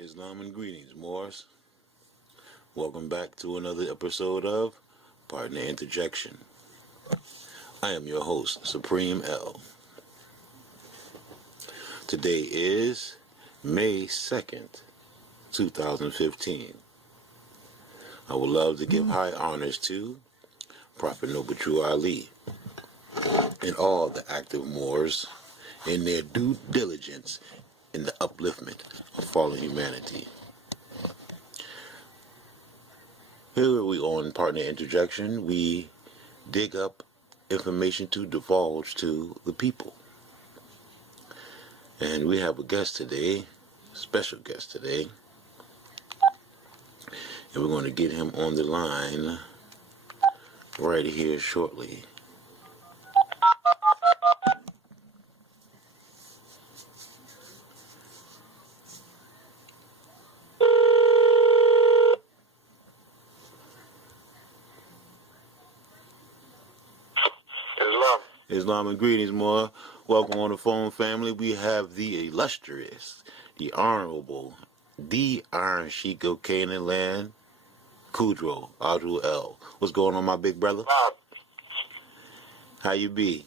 Islam and greetings, Moors. Welcome back to another episode of Partner Interjection. I am your host, Supreme L. Today is May 2nd, 2015. I would love to give high honors to Prophet Noble True Ali and all the active Moors in their due diligence in the upliftment of fallen humanity. Here we on Partner Interjection, we dig up information to divulge to the people. And we have a guest today, special guest today, and we're going to get him on the line right here shortly. Islam and greetings, more. Welcome on the phone, family. We have the illustrious, the honorable, the Iron Sheik of Canaanland, Kudjo, L. What's going on, my big brother? How you be?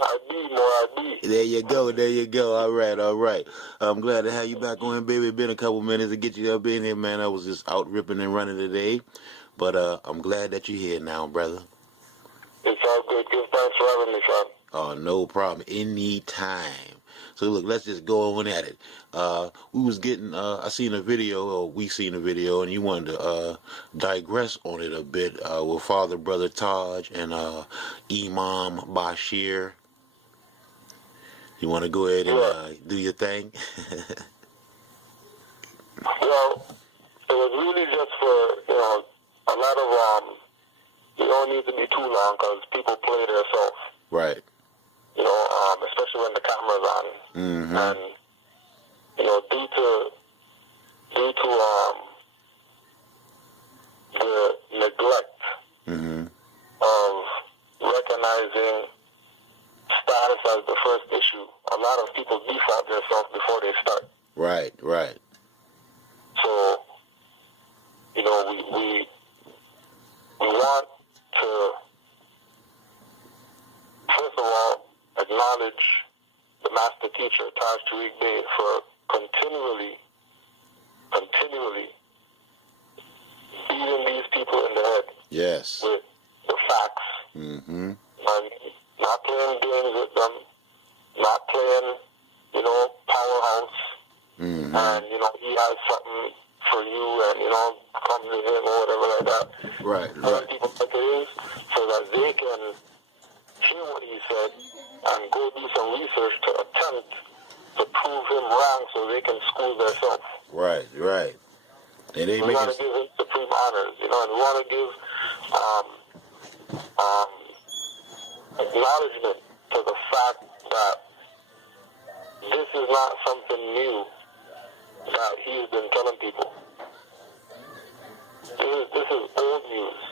I be. There you go. All right. I'm glad to have you back on, baby. It's been a couple minutes to get you up in here, man. I was just out ripping and running today. But I'm glad that you're here now, brother. It's all good. Give thanks for having me, son. Oh, no problem. Anytime. So look, let's just go on at it. We was getting, we seen a video, and you wanted to digress on it a bit with Father Brother Taj and Imam Bashir. You want to go ahead and do your thing? Well, it was really just for, a lot of, you don't need to be too long because people play themselves. Right. Especially when the camera's on. Mm-hmm. And, due to the neglect of recognizing status as the first issue, a lot of people default themselves before they start. Right. So, we want to, first of all, acknowledge the master teacher, Taj Tariq Bey, for continually beating these people in the head. Yes. With the facts. Mm-hmm. And not playing games with them, not playing, powerhouse. Mm-hmm. And, he has something for you and, come to him or whatever like that. Right. People like it is so that they can hear what he said and go do some research to attempt to prove him wrong so they can school themselves. Right. And we want to give him supreme honors, and we want to give acknowledgement to the fact that this is not something new that he's been telling people. This is old news.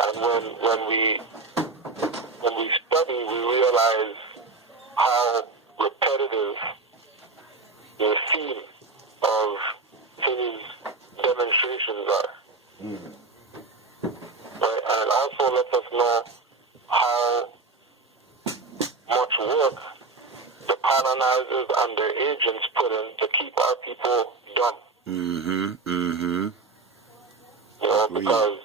And when we study, we realize how repetitive the theme of his demonstrations are. Right? And it also lets us know how much work the colonizers and their agents put in to keep our people dumb. Because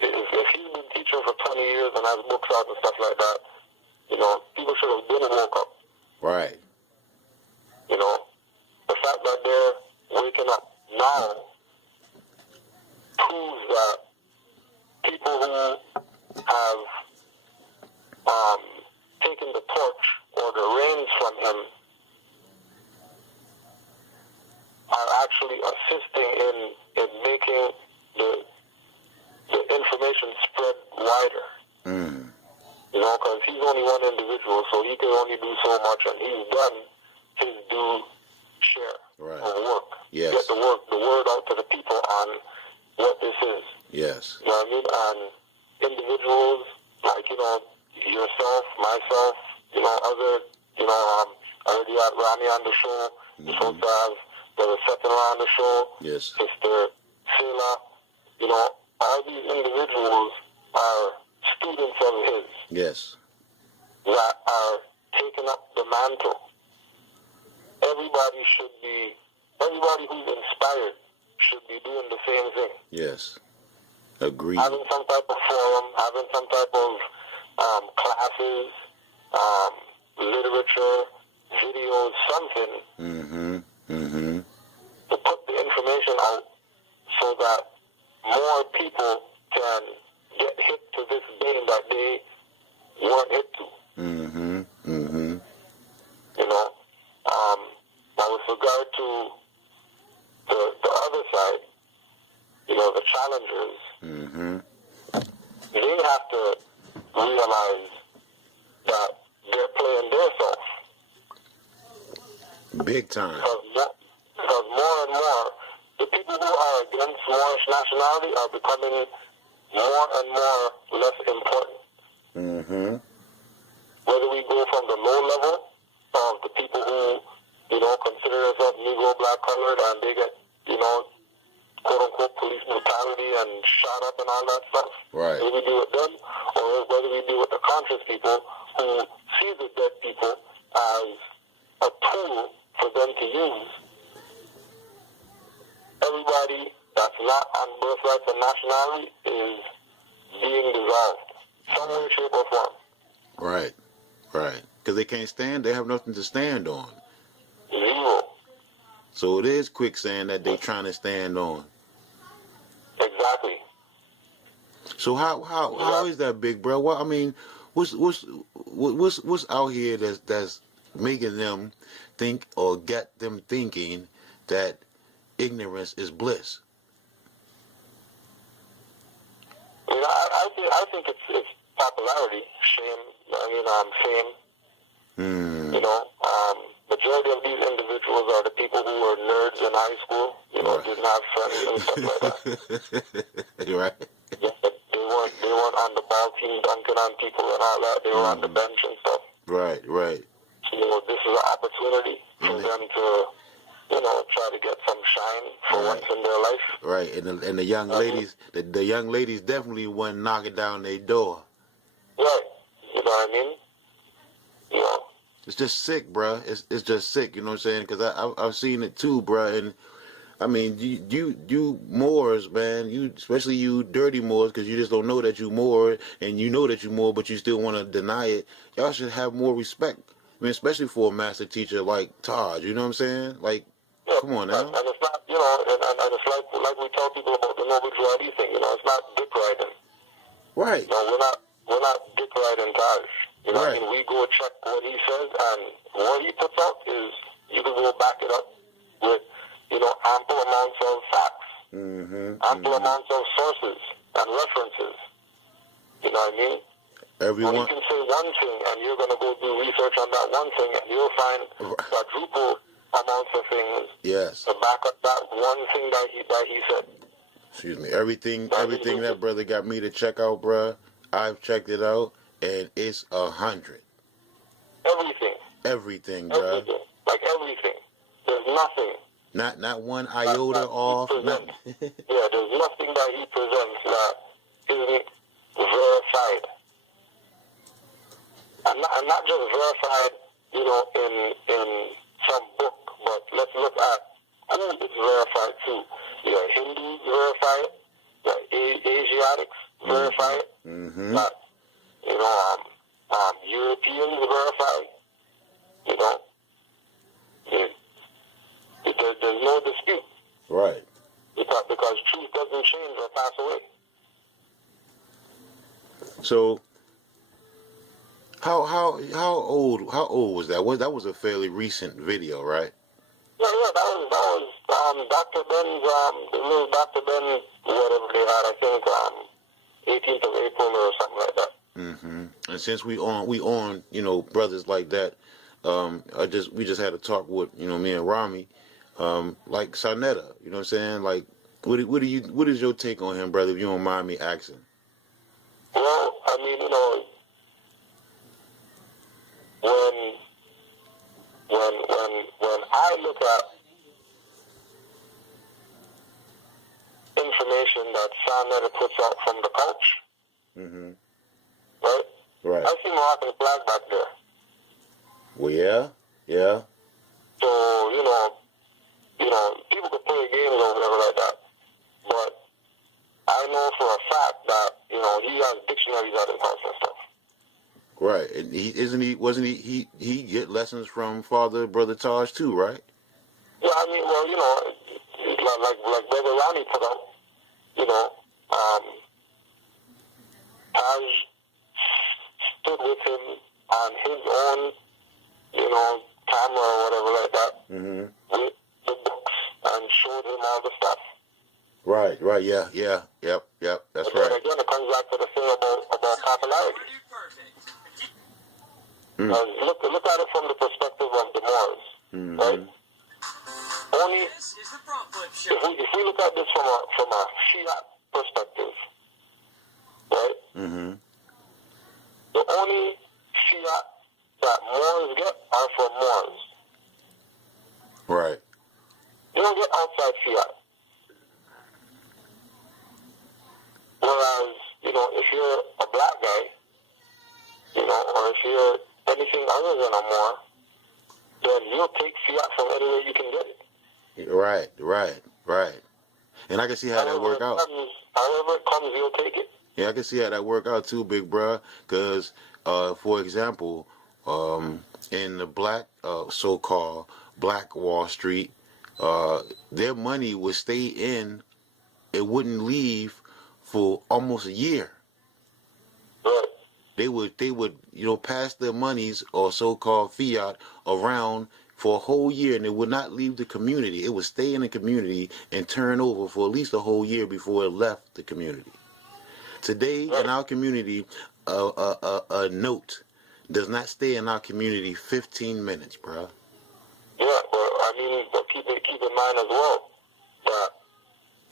if he's been teaching for 20 years and has books out and stuff like that, people should have been woke up. Right. The fact that they're waking up now proves that people who have taken the torch or the reins from him are actually assisting in making the information spread wider. Because he's only one individual, so he can only do so much, and he's done his due share of work. Yes. Get the word out to the people on what this is. Yes. You know what I mean? And individuals like, yourself, myself, other, already you had Rami on the show. You're supposed to have Brother Settler on the show. Yes. Sister Sela. You know, all these individuals are students of his. Yes. That are taking up the mantle. Everybody who's inspired should be doing the same thing. Yes. Agreed. Having some type of forum, having some type of classes, literature, videos, something to put the information out so that more people can get hit to this game that they weren't hit to. You know, now with regard to the other side, you know, the challengers, they have to realize that they're playing their self. Big time. Because more and more, the people who are against Moorish nationality are becoming more and more less important. Whether we go from the low level of the people who, you know, consider themselves Negro, black, colored, and they get, you know, quote-unquote police brutality and shot up and all that stuff. Right. Whether we deal with them or whether we deal with the conscious people who see the dead people as a tool for them to use. Everybody that's not on birthrights and nationality is being dissolved, some way, shape, or form. Right. Right. Because they can't stand, they have nothing to stand on. Zero. So it is quicksand that they trying to stand on. Exactly. So how is that, big bro? Well, I mean, what's out here that's making them think or get them thinking that ignorance is bliss? You know, I think it's popularity, fame. You know, majority of these individuals are the people who were nerds in high school. You know, didn't have friends and stuff like that. Right. They weren't on the ball team dunking on people and all that. They were on the bench and stuff. Right. So this is an opportunity for them to, you know, try to get some shine for once in their life. Right, and the young ladies, the young ladies definitely wasn't knocking down their door. Right, you know what I mean? You know. It's just sick, bruh. It's just sick, you know what I'm saying? Because I've seen it too, bruh. And I mean, you Moors, man, especially you dirty Moors, because you just don't know that you Moor, and you know that you Moor, but you still want to deny it. Y'all should have more respect. I mean, especially for a master teacher like Taj, you know what I'm saying? Like, yeah, come on now. And it's not, you know, and it's like we tell people about the Noble Jihadi thing, you know, it's not dick riding. Right. No, we're not dick riding Taj. You know, right. I mean, we go check what he says, and what he puts out is, you can go back it up with, you know, ample amounts of facts, ample amounts of sources and references. You know what I mean? Everyone. And you can say one thing, and you're going to go do research on that one thing, and you'll find quadruple amounts of things to back up that one thing that he said. Excuse me. Everything that brother got me to check out, bruh, I've checked it out, and it's 100. Everything, bruh. Everything. Like everything. There's nothing. Not one iota off. Yeah, there's nothing that he presents that isn't verified. And not just verified, you know, in some book, but let's look at who it's verified to. You know, Hindus verify it, Asiatics verify it, but, you know, Europeans verify it, you know. There's no dispute. Right. Because truth doesn't change or pass away. So, how old was that? That was a fairly recent video, right? Yeah, that was Dr. Ben's the little Dr. Ben whatever they had, I think 18th of April or something like that. And since we on, you know, brothers like that, we just had a talk with, you know, me and Rami, like Sarnetta, you know what I'm saying? Like, what is your take on him, brother, if you don't mind me asking? Well, I mean, you know, when when I look at information that Sam puts out from the couch, right? Right. I see Moroccan flag back there. Well, yeah. So, people could play games or whatever like that. But I know for a fact that, he has dictionaries at his house and stuff. Right. And wasn't he get lessons from Brother Taj too, right? Yeah, I mean, well, like Brother Ronnie put out, Taj stood with him on his own, camera or whatever like that, with the books and showed him all the stuff. Right, yeah, yep, that's but right. Then again, it comes back to the thing about popularity. Look at it from the perspective of the Moors, right? Only if we look at this from a Shiite perspective, right? The only Shiite that Moors get are from Moors. Right. You don't get outside Shiite. Whereas, if you're a black guy, or if you're anything other than a Moor, then you'll take Fiat from anywhere you can get it. Right. And I can see how that work out. However it comes, you'll take it. Yeah, I can see how that work out too, big bruh. Because, for example, in the black, so-called Black Wall Street, their money would stay in. It wouldn't leave for almost a year. Right. They would, pass their monies or so-called fiat around for a whole year, and it would not leave the community. It would stay in the community and turn over for at least a whole year before it left the community. Today, in our community, a note does not stay in our community 15 minutes, bro. Yeah, but keep in mind as well that,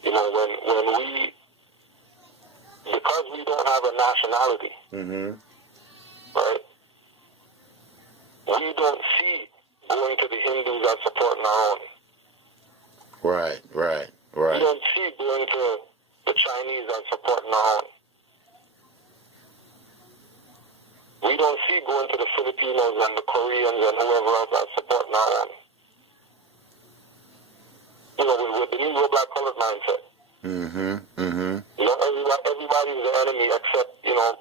when we, because we don't have a nationality, right? We don't see going to the Hindus as supporting our own. Right. We don't see going to the Chinese as supporting our own. We don't see going to the Filipinos and the Koreans and whoever else as supporting our own. With the Negro black colored mindset. Everybody's the enemy except,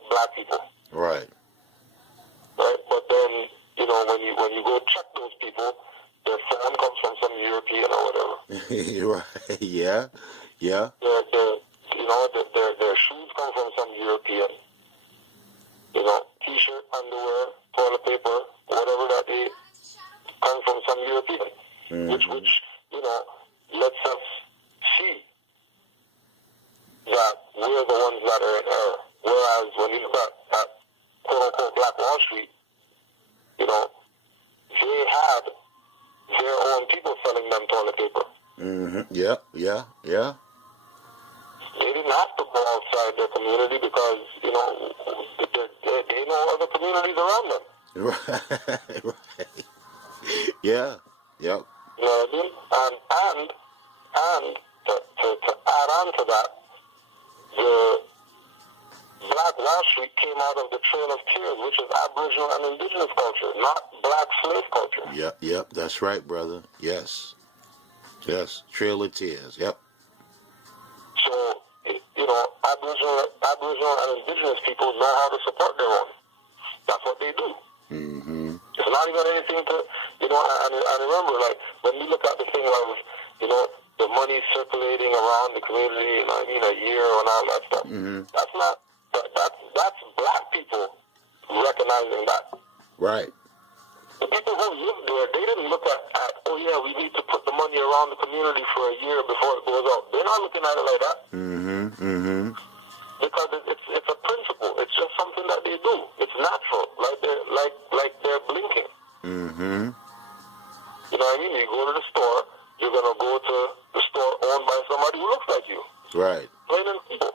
black people. Right. But then, when you go check those people, their phone comes from some European or whatever. Right. Yeah. Their shoes come from some European. T-shirt, underwear, toilet paper, whatever that is, comes from some European. Which lets us see that we're the ones that are in error. Whereas when you look at quote-unquote Black Wall Street, they had their own people selling them toilet paper. Yeah. They didn't have to go outside their community because, they know other communities around them. Right. Yeah. Yep. You know what I mean? And to add on to that, the Black Wall Street came out of the Trail of Tears, which is Aboriginal and Indigenous culture, not black slave culture. Yep, that's right, brother. Yes, Trail of Tears, yep. So, Aboriginal and Indigenous people know how to support their own. That's what they do. It's not even anything to, and remember, like, when we look at the thing of, the money circulating around the community, a year and all that stuff, that's not, that's black people recognizing that. Right. The people who live there, they didn't look at, we need to put the money around the community for a year before it goes out. They're not looking at it like that. Because it's a principle. It's just something that they do. It's natural. Like they're blinking. You know what I mean? You go to the store, you're gonna go to the store owned by somebody who looks like you. Right. Plain and simple.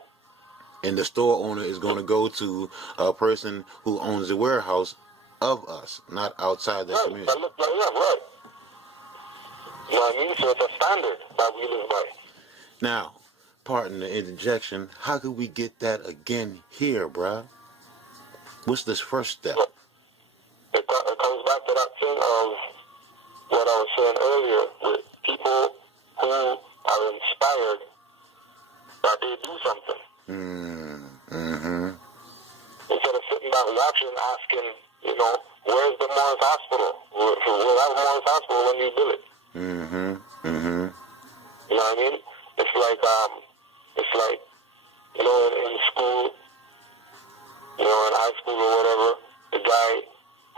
And the store owner is going to go to a person who owns the warehouse of us, not outside that community. That looks like them, right. You know what I mean? So it's a standard that we live by. Now, pardon the interjection, how could we get that again here, bruh? What's this first step? It comes back to that thing of what I was saying earlier, with people who are inspired that they do something. Instead of sitting back watching, asking, you know, where's the Morris Hospital? We'll have Morris Hospital when you build it. You know what I mean? It's like, you know, in school, you know, in high school or whatever, the guy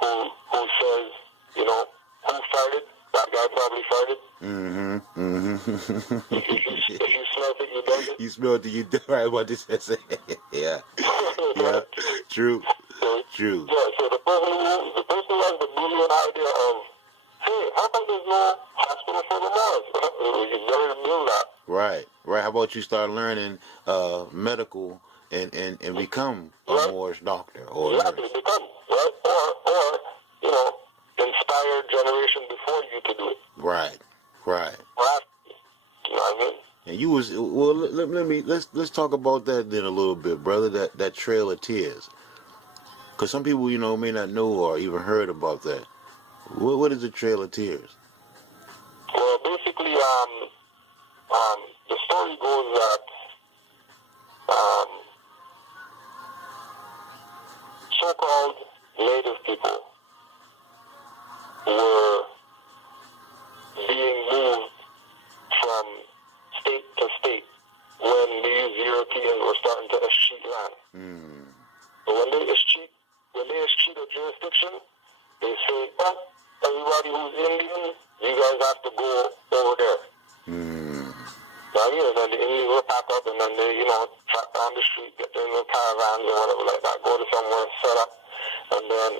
who says, you know, who farted? That guy probably farted. If you smelled it, you done it. You smelled it, you done it. Right, what this is. Yeah. Yeah. True. True. Yeah, so the person who has the brilliant idea of, hey, how come there's no hospital for the Morris? You better build that. Right. Right. How about you start learning medical and become a Morris doctor or exactly, nurse? become, right? Or, you know, inspire generation before you to do it. Right. Right. You know what I mean? And you was let's talk about that then a little bit, brother. That Trail of Tears, because some people, you know, may not know or even heard about that. What is the Trail of Tears? Well, basically, the story goes that so-called native people were being moved from state to state when these Europeans were starting to escheat land. So when they escheat a jurisdiction, they say, oh, everybody who's Indian, you guys have to go over there. And then the Indians will pack up and then they, you know, track down the street, get their little caravans or whatever like that, go to somewhere, set up, and then,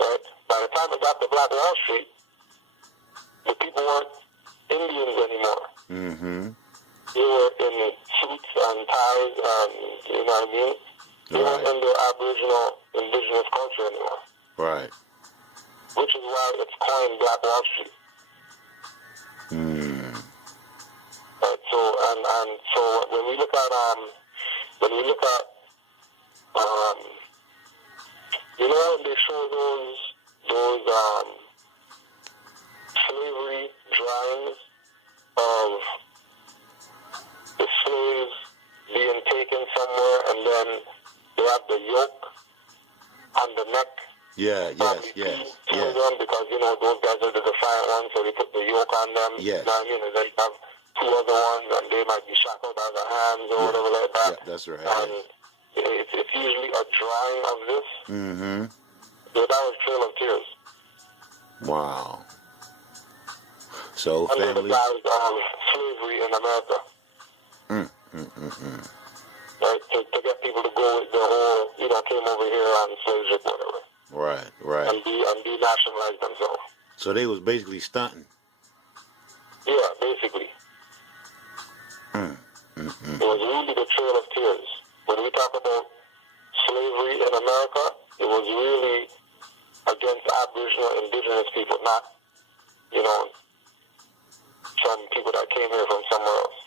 right, by the time it got to Black Wall Street, the people weren't Indians anymore. They were in suits and ties and, you know what I mean? They weren't in their Aboriginal, indigenous culture anymore. Right. Which is why it's coined Black Wall Street. Right, so when we look at you know, when they show those slavery drawings of the slaves being taken somewhere and then they have the yoke on the neck. Yes. Because, you know, those guys are the defiant ones, so they put the yoke on them. Yes. You know what I mean? And then you have two other ones, and they might be shackled by their hands or whatever like that. Yeah, that's right. And it's usually a drawing of this. So that was Trail of Tears. Wow. So, under family. the guise of slavery in America. Right, to get people to go with the whole, you know, came over here on slave ship, whatever. Right. And denationalize themselves. So they was basically stunting. Yeah, basically. It was really the Trail of Tears. When we talk about slavery in America, it was really against Aboriginal, indigenous people, not, you know, some people that came here from somewhere else.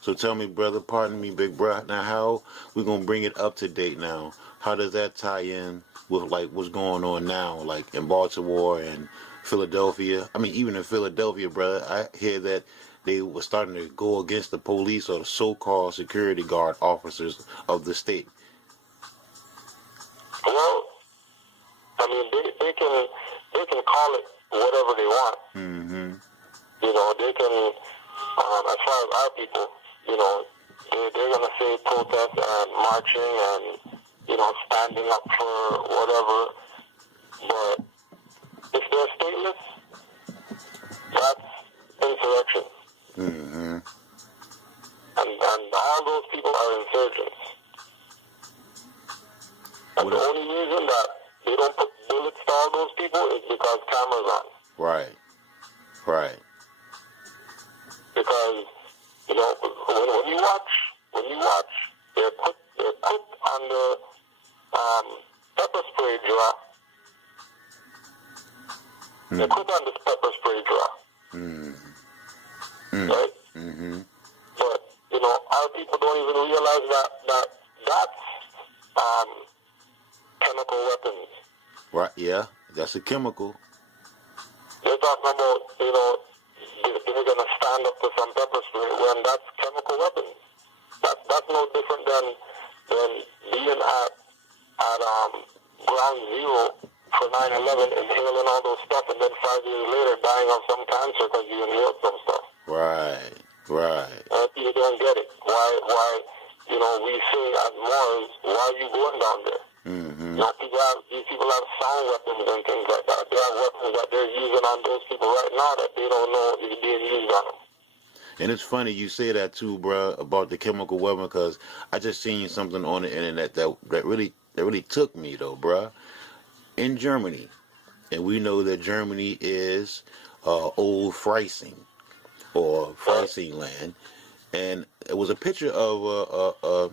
So tell me, brother, pardon me, big bro, now how we going to bring it up to date now? How does that tie in with, like, what's going on now, like, in Baltimore and Philadelphia? I mean, even in Philadelphia, brother, I hear that they were starting to go against the police or the so-called security guard officers of the state. Well, I mean, they can call it whatever they want. You know, they can, as far as our people, you know, they're going to say protest and marching and, you know, standing up for whatever. But if they're stateless, that's insurrection. And all those people are insurgents. And the only reason that they don't put bullets to all those people is because cameras on. Right. Because, you know, when you watch, they're put on the pepper spray jar They quit on this pepper spray draw. Right? But, our people don't even realize that's chemical weapons. Right, yeah, that's a chemical. They're talking about, they're going to stand up to some pepper spray when that's chemical weapons. That's no different than being at ground zero for 9/11, inhaling all those stuff, and then 5 years later dying of some cancer because you inhaled some stuff. Right. People don't get it. Why, we say as Moors, why are you going down there? These people have sound weapons and things like that. They have weapons that they're using on those people right now that they don't know is being used on them. And it's funny you say that too, bro, about the chemical weapon, because I just seen something on the internet that really took me though, bro. In Germany, and we know that Germany is old Freising or Freising land, and it was a picture of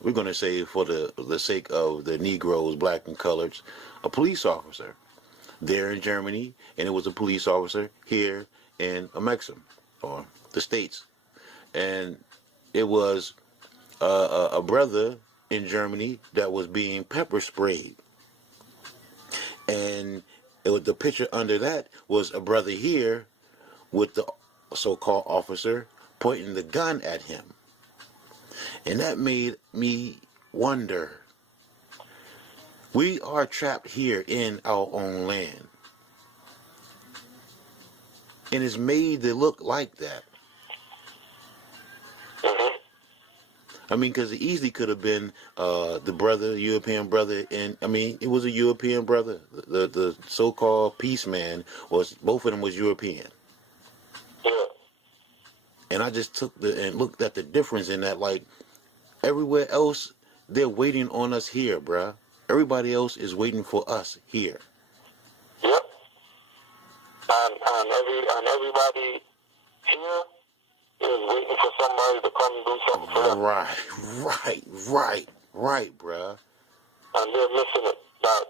we're going to say for the sake of the Negroes, black and coloreds, a police officer there in Germany, and it was a police officer here in Mexico or the States, and it was a brother in Germany that was being pepper sprayed, and the picture under that was a brother here with the so-called officer pointing the gun at him. And that made me wonder. We are trapped here in our own land. And it's made to look like that. I mean, because it easily could have been the brother, European brother, and I mean, it was a European brother. The so-called peace man both of them was European. Yeah. And I just took and looked at the difference in that, like, everywhere else, they're waiting on us here, bruh. Everybody else is waiting for us here. Yep. And everybody here is waiting for somebody to come do something for them. Right, bruh. And they're missing it. That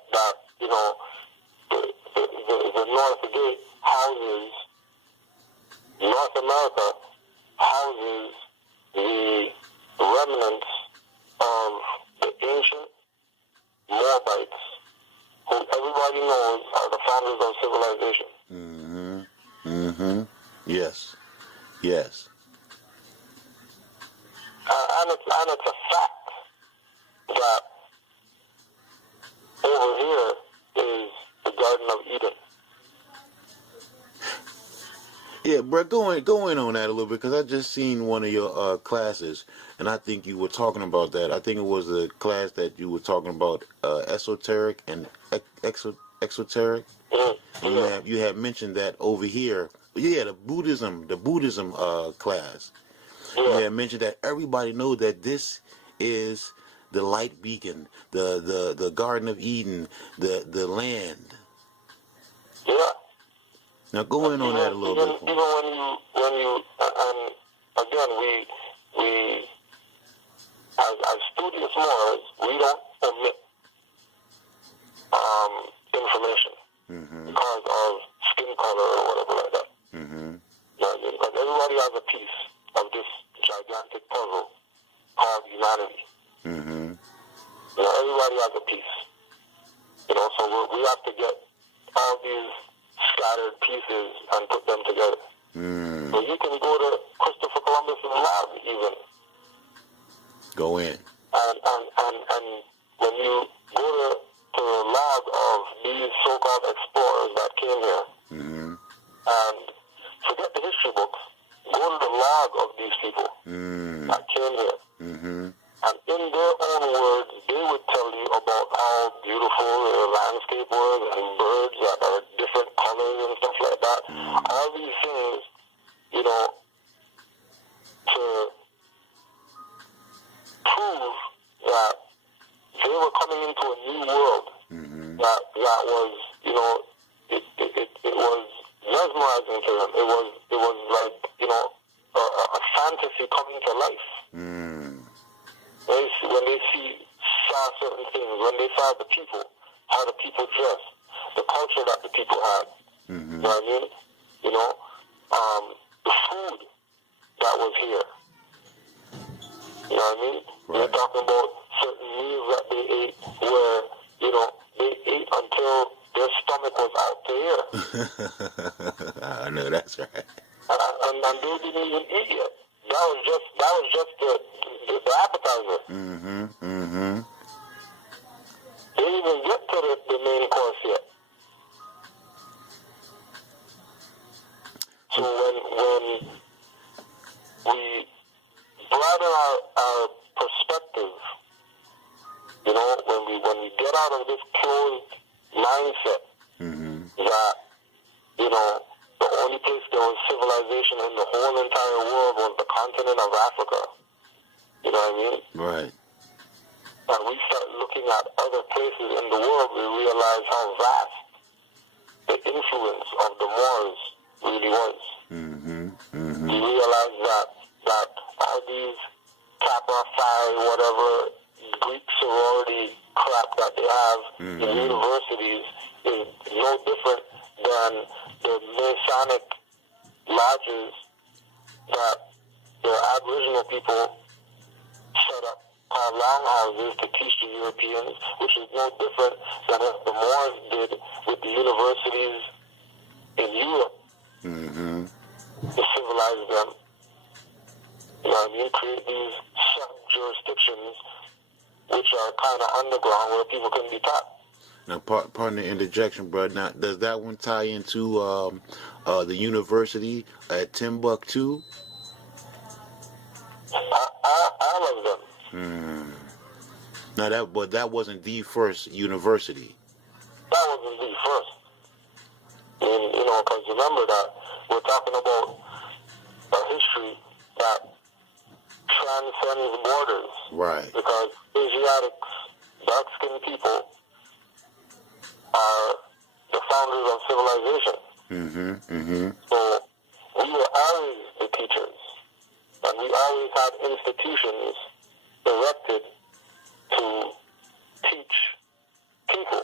the North Gate houses, North America houses the remnants of the ancient Moabites, who everybody knows are the founders of civilization. Yes. And it's a fact that over here is the Garden of Eden. Yeah, bro, go in on that a little bit, because I just seen one of your classes, and I think you were talking about that. I think it was the class that you were talking about esoteric and exoteric. And you had mentioned that over here. Yeah, the Buddhism class. Yeah. You had mentioned that everybody knows that this is the light beacon, the Garden of Eden, the land. Yeah. Now go in on that a little bit. Even when you, and again, we as studious Moors, we don't omit information because of skin color or whatever like that. Because everybody has a piece of this gigantic puzzle called humanity. Everybody has a piece. So we have to get all these scattered pieces and put them together. So you can go to Christopher Columbus' lab even. Go in. And when you go to the lab of these so-called explorers that came here, and forget the history books, go to the log of these people that came here. And in their own words, they would tell you about how beautiful the landscape was and birds that are different colors and stuff like that. All these things, to prove that they were coming into a new world that was, it was mesmerizing to them. It was like, a fantasy coming to life. When they saw certain things, when they saw the people, how the people dressed, the culture that the people had, You know what I mean? You know, the food that was here. You know what I mean? Right. We're talking about certain meals that they ate where, you know, they ate until their stomach was out to here. I know that's right. And they didn't even eat yet. That was just the appetizer. They didn't even get to the main course yet. So when we broaden our perspective, you know, when we get out of this closed mindset that, you know, the only place there was civilization in the whole entire world was the continent of Africa. You know what I mean? Right. And we start looking at other places in the world, we realize how vast the influence of the Moors really was. We realize that all these Kappa Phi, whatever Greek sorority crap that they have in universities is no different than the Masonic lodges that the Aboriginal people set up called longhouses to teach the Europeans, which is no different than what the Moors did with the universities in Europe to civilize them. You know what I mean? Create these sub-jurisdictions which are kind of underground where people can be taught. Now, pardon the interjection, bro. Now, does that one tie into the university at Timbuktu? All of them. Now, that wasn't the first university. That wasn't the first. And, you know, because remember that we're talking about a history that transcends borders. Right. Because Asiatics, dark-skinned people, are the founders of civilization. So we were always the teachers. And we always had institutions erected to teach people,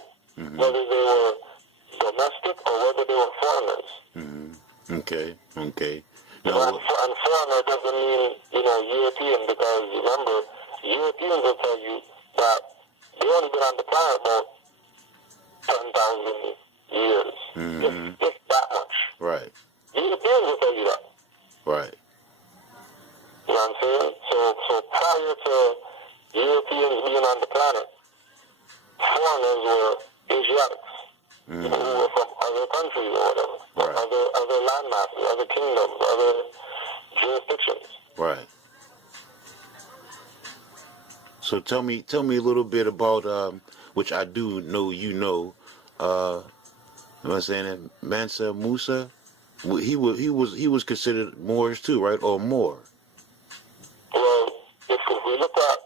whether they were domestic or whether they were foreigners. Okay. And foreigner doesn't mean, you know, European, because remember, Europeans will tell you that they only been on the planet about 10,000 years. If that much. Right. Europeans will tell you that. Right. You know what I'm saying? So prior to Europeans being on the planet, foreigners were Asiatics, who were from other countries or whatever, Right. other land masses, other kingdoms, other jurisdictions. Right. So tell me a little bit about which I do know you know. Am I saying that Mansa Musa? He was considered Moors too, right? Or more. Well, if we look at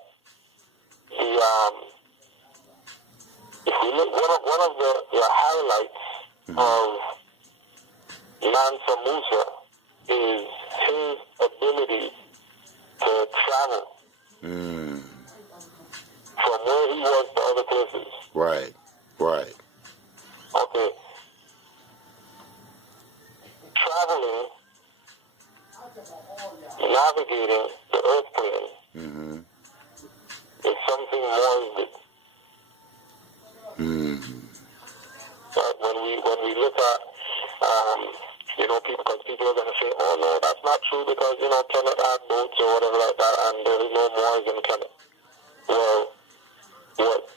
one of the highlights of Mansa Musa is his ability to travel from where he was to other places. Right. Okay. Traveling, navigating the earth plane is something Moors did. But when we look at, you know, because people are going to say, oh no, that's not true because, you know, Kemet had boats or whatever like that, and there is no Moors in Kemet. Well, what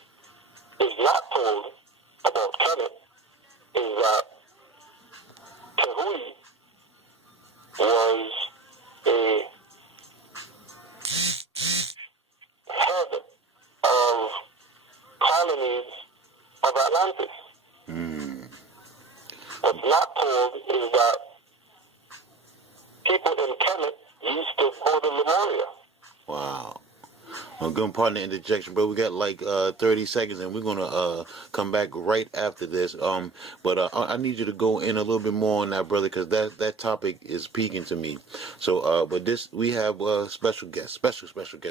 is not told about Kemet is that Tahui was a head of colonies of Atlantis. What's not told is that people in Kemet used to go to Lemuria. Wow. I'm going to pardon the interjection, bro. We got like 30 seconds, and we're going to come back right after this. But I need you to go in a little bit more on that, brother, because that topic is peaking to me. So, but we have special guests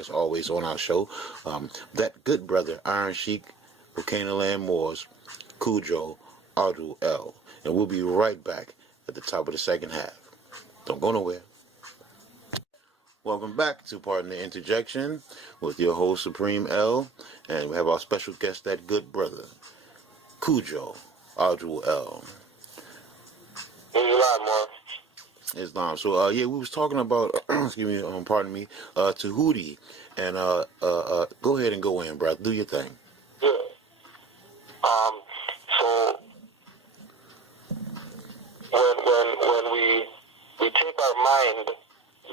always on our show. That good brother, Iron Sheik of Canaanland Moors, Kudjo Adu L. and we'll be right back at the top of the second half. Don't go nowhere. Welcome back to Pardon the Interjection with your host, Supreme L, and we have our special guest, that good brother, Kudjo, Audrey L. Islam. So, yeah, we was talking about, excuse me, pardon me, Tahuti, and go ahead and go in, brother. Do your thing. Yeah. So when we take our mind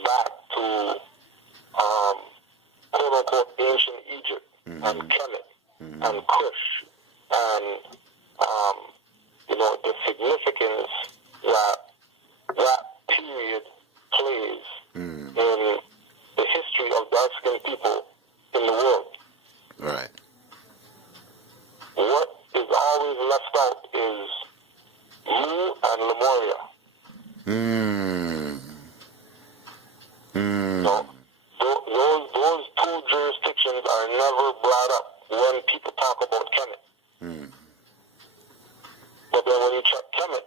back to quote unquote ancient Egypt and Kemet and Kush and the significance that period plays in the history of dark-skinned people in the world. Right. What is always left out is Mu and Lemuria. So those two jurisdictions are never brought up when people talk about Kemet. But then when you check Kemet,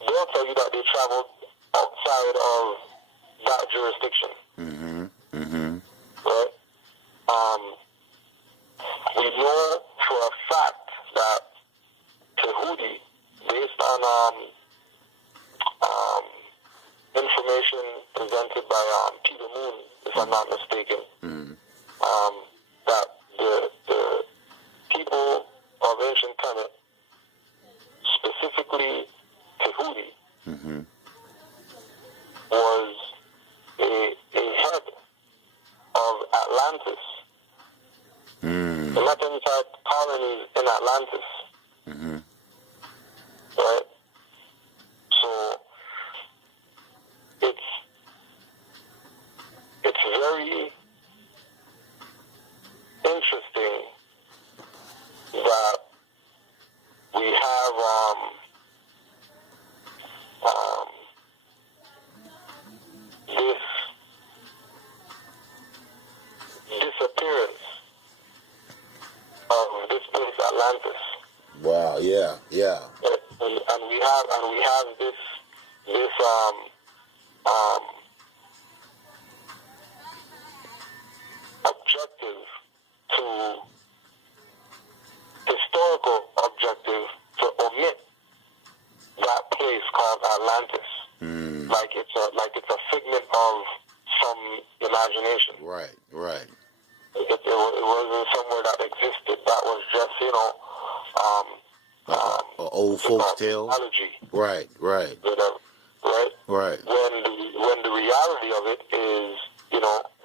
they'll tell you that they traveled outside of that jurisdiction. Right? We know for a fact that Tahuti, based on information presented by Peter Moon, if I'm not mistaken, that the people of ancient Kemet, specifically Tahuti, was a head of Atlantis. The Latins had colonies in Atlantis. Right? So it's very interesting that we have this disappearance of this place, Atlantis. Wow. Yeah. And we have this objective historical objective to omit that place called Atlantis. Like it's a figment of some imagination. Right. It wasn't somewhere that existed. That was just, an old folks tale. Mythology. Right. Whatever. Right? When the reality of it is,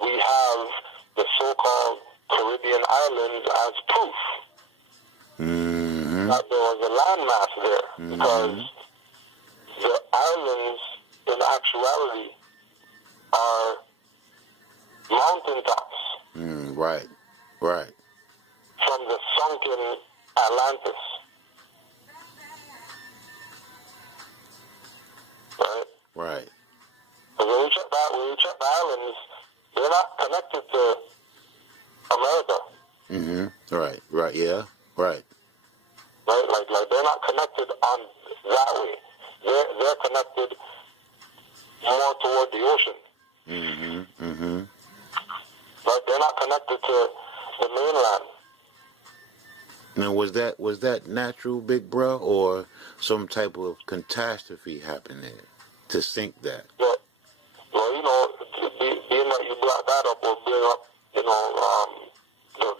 we have the so-called Caribbean islands as proof that there was a landmass there, because the islands, in actuality, are mountaintops. Right. From the sunken Atlantis. Right. Because when you check the islands, they're not connected to America. Right. Yeah. Right. Like they're not connected on that way. They're connected more toward the ocean. Right? They're not connected to the mainland. Now, was that natural, big bro, or some type of catastrophe happened there to sink that? Well, being that you brought that up, or bring up,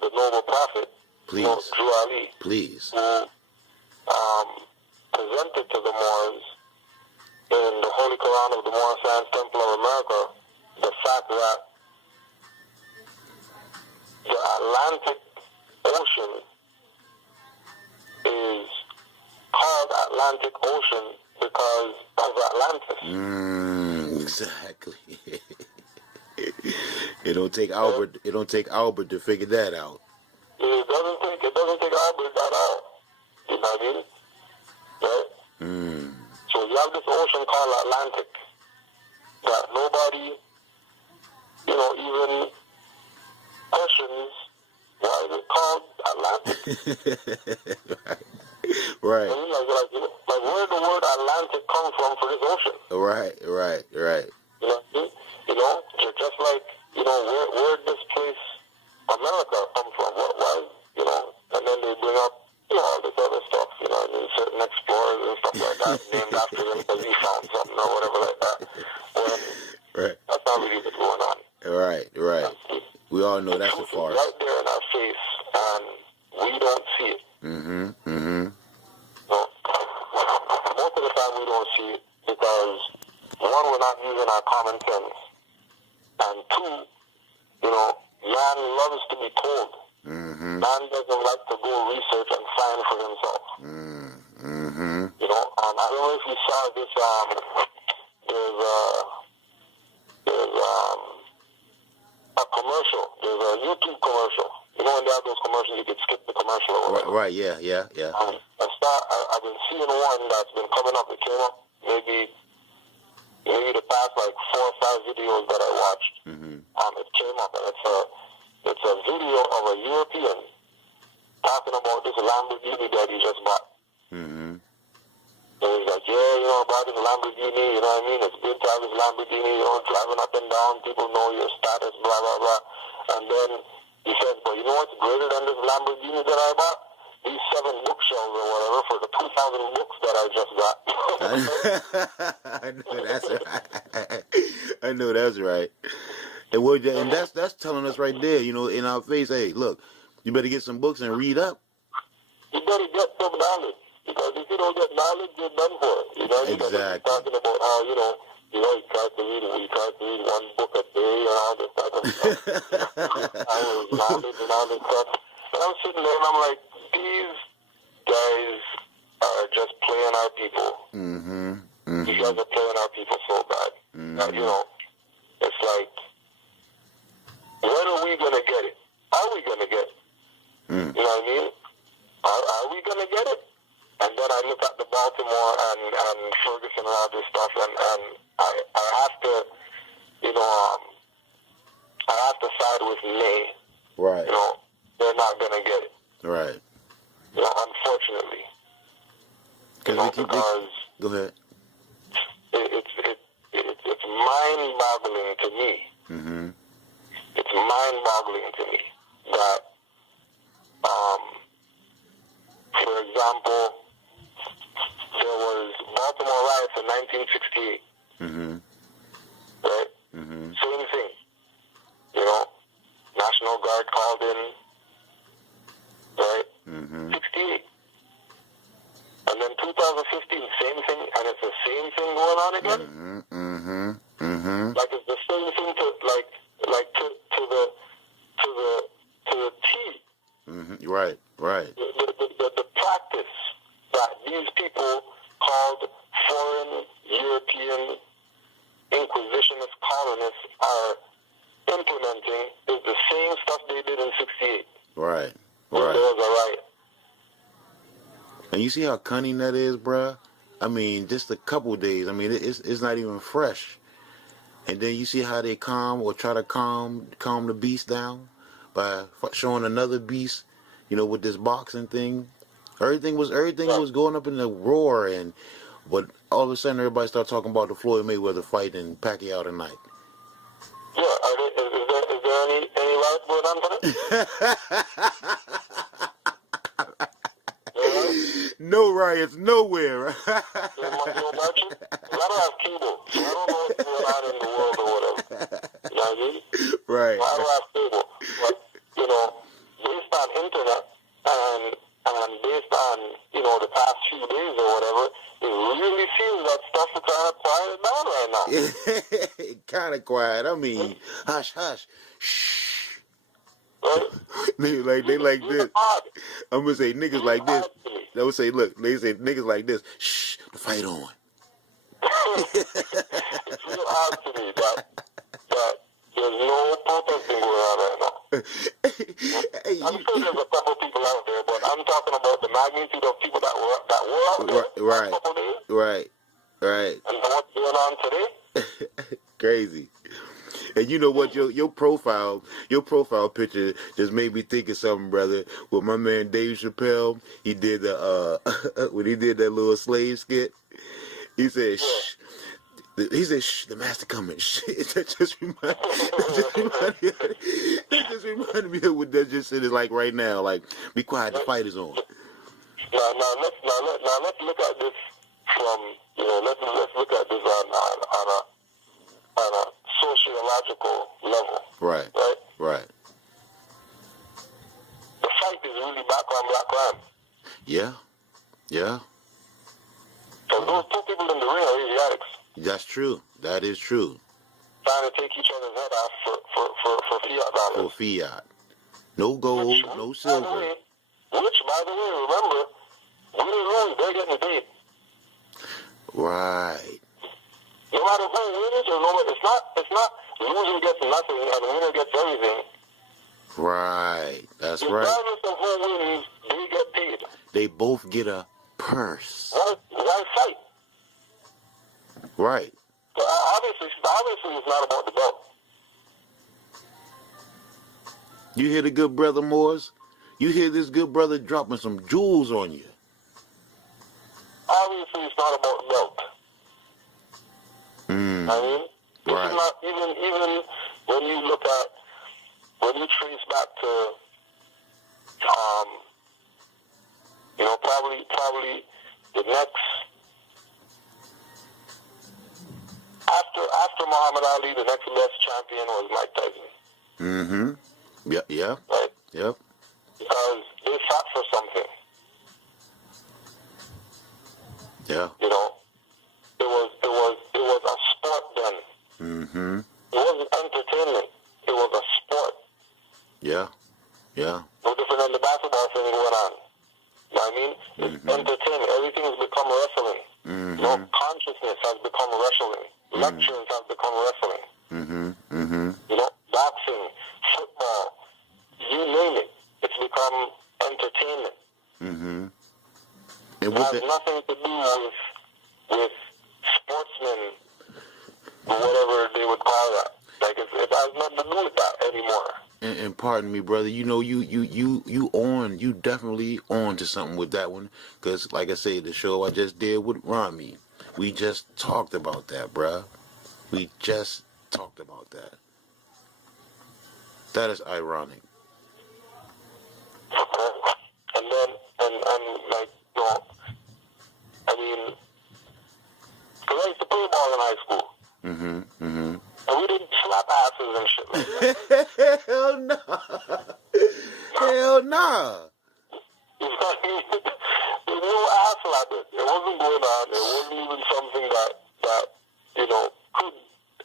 the noble prophet, please, Drew Ali, please, who presented to the Moors in the Holy Quran of the Moor Sands Temple of America the fact that the Atlantic Ocean is called Atlantic Ocean because of Atlantis. Exactly. It don't take Albert. It don't take Albert to figure that out. It doesn't take Albert that out. You know what I mean? Right? So you have this ocean called Atlantic that nobody, even questions why is it called Atlantic. Right. I mean, like where did the word Atlantic come from for this ocean? Right. You know what I mean? You know, just like, you know, where did this place, America, come from? Why, you know, and then they bring up, you know, all this other stuff, you know, I mean, certain explorers and stuff like that, named after them because he found something or whatever like that. When Right. that's not really what's going on. Right. We all know The that's a truth is farce. right there in our face, and we don't see it. So, most of the time we don't see it because, one, we're not using our common sense, and two, you know, man loves to be told. Man doesn't like to go research and find for himself. You know, and I don't know if you saw this, there's a commercial, there's a YouTube commercial. You know when they have those commercials, you can skip the commercial or whatever. Right, yeah. I've been seeing one that's been coming up. It came up maybe the past like 4 or 5 videos that I watched. It came up, and it's a video of a European talking about this Lamborghini that he just bought. So he's like, yeah, you know, I bought this Lamborghini, you know what I mean? It's good to have this Lamborghini, you know, driving up and down, people know your status, blah, blah, blah. And then he says, but you know what's greater than this Lamborghini that I bought? These 7 bookshelves or whatever for the 2,000 books that I just got. I know that's right. And that's telling us right there, you know, in our face, hey, look, you better get some books and read up. You better get some knowledge, because if you don't get knowledge, you're done for it. You know, Exactly. talking about how, you try to read 1 book a day and all this type of stuff. Knowledge and all this stuff. And I'm sitting there and I'm like, these guys are just playing our people. These guys are playing our people so bad. That, you know, it's like, when are we going to get it? Are we going to get it? You know what I mean? Are we going to get it? And then I look at the Baltimore and Ferguson and all this stuff, and I have to, you know, I have to side with May. Right. You know, they're not going to get it. Right. You know, unfortunately. You know, because go ahead. It's mind-boggling to me. It's mind-boggling to me that, for example, there was Baltimore riots in 1968. Right? Same thing. You know, National Guard called in. Right? 68. And then 2015, same thing, and it's the same thing going on again. Like it's the same thing to the T. Right. The practice that these people called foreign European inquisitionist colonists are implementing is the same stuff they did in 68. Right. There was a riot. And you see how cunning that is, bruh? I mean, just a couple days. I mean, it's not even fresh. And then you see how they try to calm the beast down by showing another beast, you know, with this boxing thing. Everything was going up in the roar, but all of a sudden everybody started talking about the Floyd Mayweather fight and Pacquiao tonight. Yeah, is there any riots going on today? No riots nowhere. I don't have cable, so I don't know what's going on in the world or whatever. You know what I mean? Right. I don't have cable. But, you know, based on internet and based on, you know, the past few days or whatever, it really feels that stuff is kind of quiet down right now. Kind of quiet. I mean, hush. Shh. Right? they like this. I'm gonna say niggas like this. They would say, look, they say niggas like this. Shh, the fight on. It's real odd to me that there's no protesting going on right now. I'm sure there's a couple people out there, but I'm talking about the magnitude of people that were out there. Right. A couple days. Right. And what's going on today? Crazy. And you know what? Your profile picture just made me think of something, brother. With my man Dave Chappelle, he did the when he did that little slave skit. He said, "Shh." He said, "Shh, the master coming." Shh. That just reminded me of what that just said is like right now. Like, be quiet, the fight is on. Now let's look at this from let's look at this on a sociological level. Right. Right. Right. The fight is really back on black crime. Yeah. Yeah. So those two people in the ring are Asiatics. That's true. That is true. Trying to take each other's head off for fiat dollars. For fiat. No gold, no silver. Which, by the way, remember, we didn't lose, they're getting paid. Right. No matter who wins or no matter, it's not loser gets nothing and winner gets everything. Right. That's right. Regardless of who wins, they get paid. They both get a purse. Why fight? Right. So obviously it's not about the belt. You hear the good brother Moores? You hear this good brother dropping some jewels on you. Obviously it's not about the belt. I mean, this is not even when you look at when you trace back to probably the next after Muhammad Ali, the next best champion was Mike Tyson. Mm-hmm. Yeah. Right? Yep. Because they fought for something. Yeah. It was a sport then. Mm-hmm. It wasn't entertainment. It was a sport. Yeah. Yeah. No different than the basketball thing going on. You know what I mean? It's entertainment. Everything has become wrestling. Mm-hmm. Consciousness has become wrestling. Lectures have become wrestling. Mm-hmm. Boxing, football, you name it. It's become entertainment. Mm-hmm. It has nothing to do with sportsmen, or whatever they would call that. Like it has nothing to do with that anymore. And pardon me, brother. You definitely on to something with that one. Because, like I say, the show I just did with Rami, we just talked about that, bruh. We just talked about that. That is ironic. And then, like, I mean, because I used to play ball in high school. And we didn't slap asses and shit like that. Hell no. Hell no. You know what I mean? There's no ass slapping. It wasn't going on. It wasn't even something that could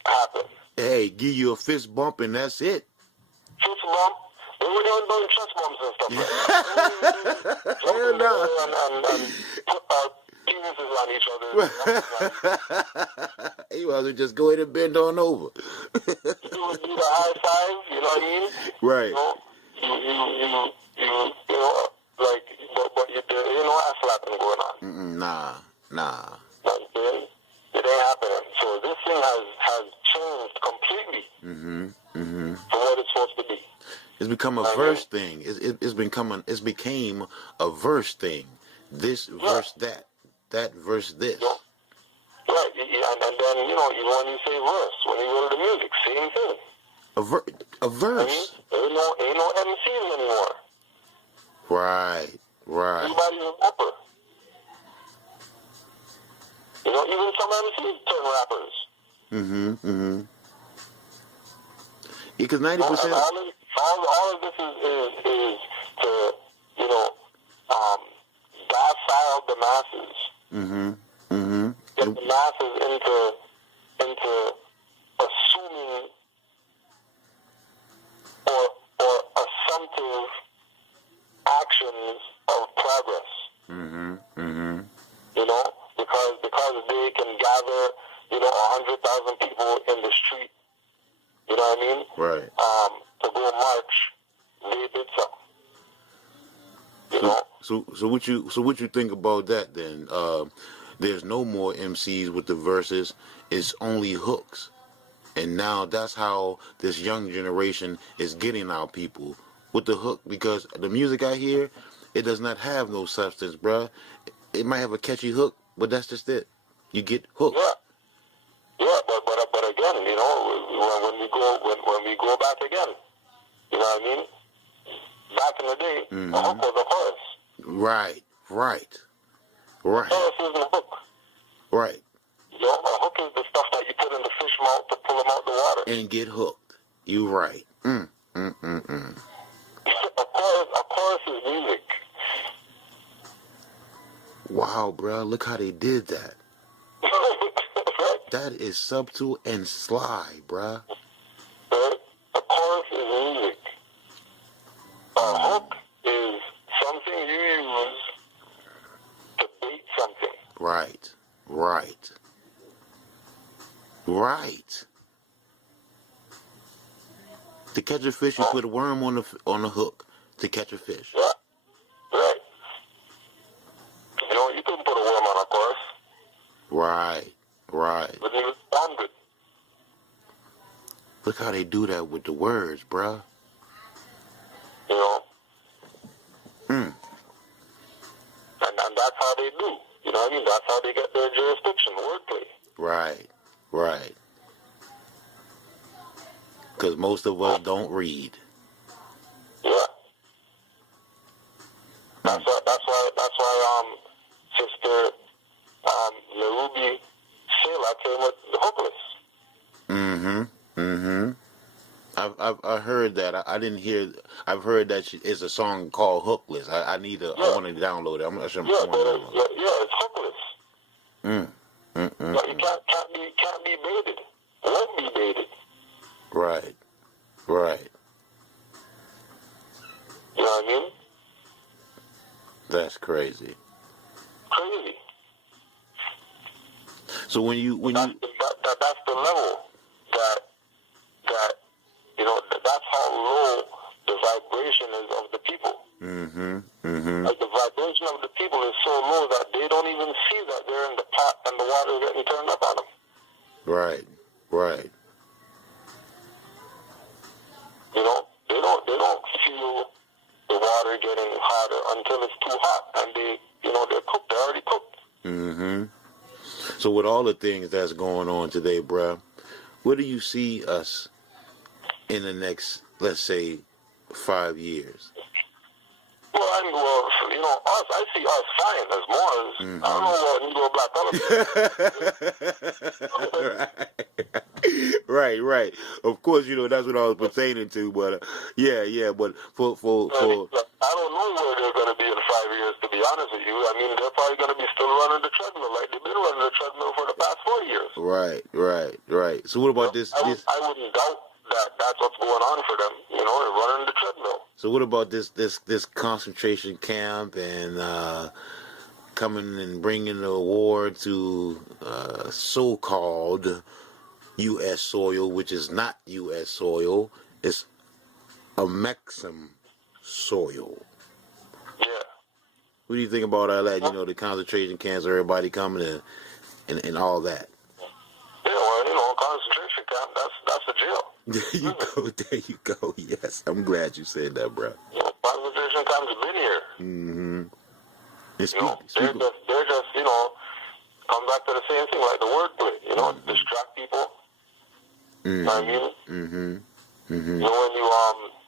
happen. Hey, give you a fist bump and that's it. Fist bump? They were doing chest bumps and stuff like that. Hell no. And put our penises on each other. You rather just go ahead and bend on over. Do the high five, you know what I mean? Right. But there ain't no ass slapping going on. Nah. It ain't happening. So this thing has changed completely from what it's supposed to be. It's become a verse thing. It's became a verse thing. This verse that verse this. Yeah. Right, and then when you say verse, when you go to the music, same thing. A verse. Ain't no MCs anymore. Right. Everybody's a rapper. Even some MCs turn rappers. Because 90%. All of this is to backfire the masses. Get the masses into assuming or assumptive actions of progress. Because they can gather 100,000 people in the street. You know what I mean? Right. To go march, they did something. So what you think about that then? There's no more MCs with the verses. It's only hooks, And now that's how this young generation is getting our people with the hook, because the music I hear, it does not have no substance, bruh. It might have a catchy hook, but that's just it. You get hooked. Yeah. Yeah, but again, you know, when we go back again, you know what I mean? Back in the day, a hook was a chorus. Right. A chorus isn't a hook. Right. You know, a hook is the stuff that you put in the fish mouth to pull them out the water. And get hooked. You right. A chorus is music. Wow, bro. Look how they did that. Right? That is subtle and sly, bruh. Right? A chorus is music. A hook is something you use to bait something. Right. To catch a fish, you put a worm on the hook to catch a fish. Yeah. Right. You know, you couldn't put a worm on a chorus. Right. But it sounded. Look how they do that with the words, bruh. You know? And that's how they do. You know what I mean? That's how they get their jurisdiction, wordplay. Right. Because most of us don't read. Yeah. That's why Sister Lerubi Sheila came with the hookless. I heard that. I didn't hear. I've heard that it's a song called Hookless. I need to. Yeah. I want to download it. It's hookless. But you can't be baited. Won't be baited. Right. You know what I mean? That's crazy. So that's the level that you know, that's how low the vibration is of the people. Like the vibration of the people is so low that they don't even see that they're in the pot and the water is getting turned up on them. Right. You know, they don't feel the water getting hotter until it's too hot, and they're cooked. They're already cooked. So with all the things that's going on today, bruh, where do you see us in the next, let's say, 5 years? Well, you know, I see us fine as Moors. I don't know what Negro black color. Right. Of course, you know, that's what I was pertaining to, but but for I don't know where they're going to be in 5 years, to be honest with you. I mean, they're probably going to be still running the treadmill like they've been running the treadmill for the past 4 years. Right. So what about this? I wouldn't doubt that's what's going on for them. You know, they're running the treadmill. So what about this concentration camp and coming and bringing the war to so-called U.S. soil, which is not U.S. soil? It's a Mexican soil. Yeah. What do you think about all that? You know, the concentration camps, everybody coming and all that. Yeah, well, you know, concentration camp, that's a jail. There you go. Yes, I'm glad you said that, bro. You know, concentration camps have been here. They're just, you know, come back to the same thing, like the wordplay, you know, distract people. You know what I mean? You know,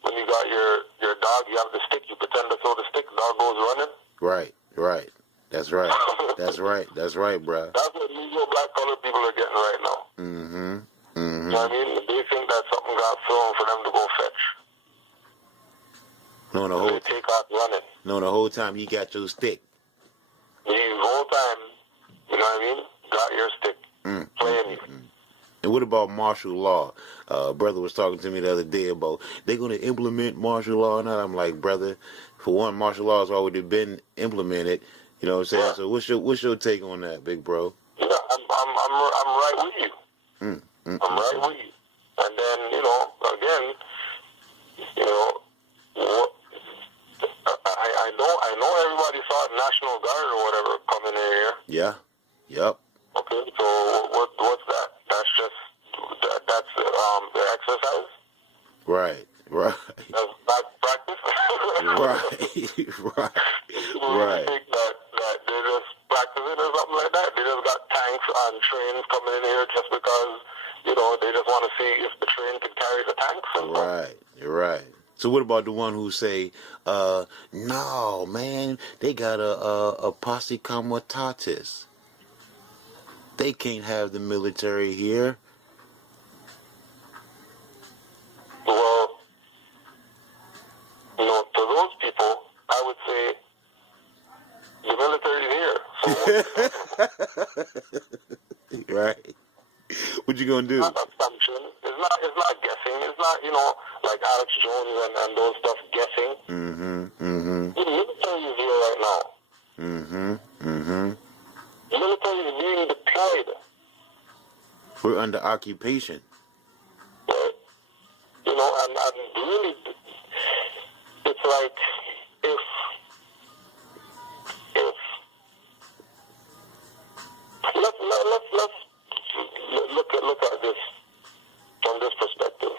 when you got your dog, you have the stick, you pretend to throw the stick, the dog goes running. Right. That's right. That's right, bro. That's what Negro black colored people are getting right now. You know what I mean? They think that something got thrown for them to go fetch. They take off running. No, the whole time he got your stick. The whole time, you know what I mean? Got your stick. Playing you. And what about martial law? Brother was talking to me the other day about they're going to implement martial law or not. I'm like, brother, for one, martial law has already been implemented. You know what I'm saying? Yeah. So what's your take on that, big bro? Yeah, I'm right with you. I'm right with you. And then, you know, again, you know, I know everybody thought National Guard or whatever coming in here. Yeah. Yep. Okay, so what's that? That's just that's their exercise. Right. That's back practice. Right. You really think that they're just practicing or something like that? They just got tanks and trains coming in here just because, they just want to see if the train can carry the tanks. Right. You're right. So what about the one who say, no, man, they got a posse comitatus. They can't have the military here. Well, to those people, I would say the military is here. So Right. What you gonna do? It's not assumption. It's not guessing. It's not, like Alex Jones and those stuff guessing. The military is here right now. The military is being deployed. We're under occupation. Right? And really, it's like if let's look at this from this perspective.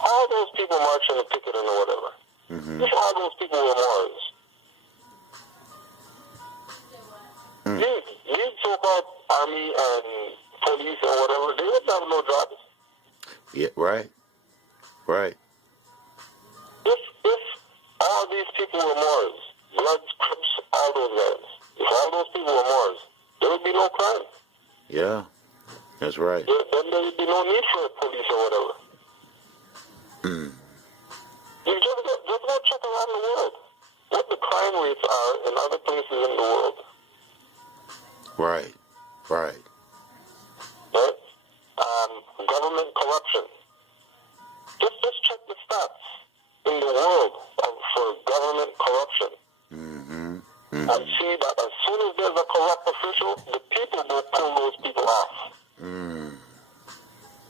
All those people marching and picketing or whatever. If all those people were Moors, these so-called army and police and whatever, they wouldn't have no jobs. Yeah, right. If all these people were Moors, Bloods, Crips, all those guys, if all those people were Moors, there would be no crime. Yeah, that's right. Then there would be no need for police or whatever. You just go check around the world what the crime rates are in other places in the world. Right. Government corruption. Just check the stats in the world for government corruption. And see that as soon as there's a corrupt official, the people will pull those people off.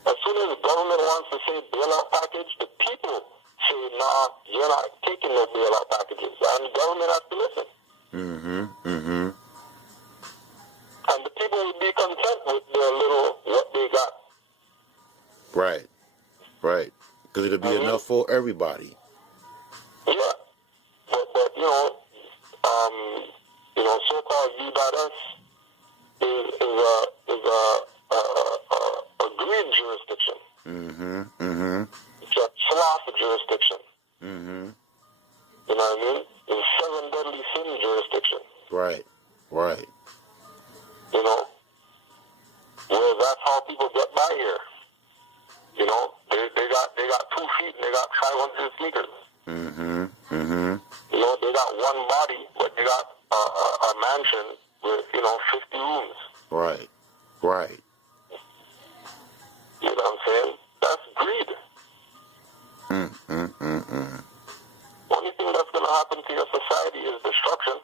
As soon as the government wants to say bailout package, the people say, nah, you're not taking no bailout packages. And the government has to listen. And the people will be content with their little, what they got. Right. Because it'll be enough for everybody. Yeah. But so-called U.S. is a greed jurisdiction. It's a sloth jurisdiction. You know what I mean? It's a 7 deadly sin jurisdiction. Right. Where that's how people get by here. They got 2 feet and they got 500 sneakers. They got one body, but they got a mansion with 50 rooms. Right. You know what I'm saying? That's greed. Only thing that's going to happen to your society is destruction.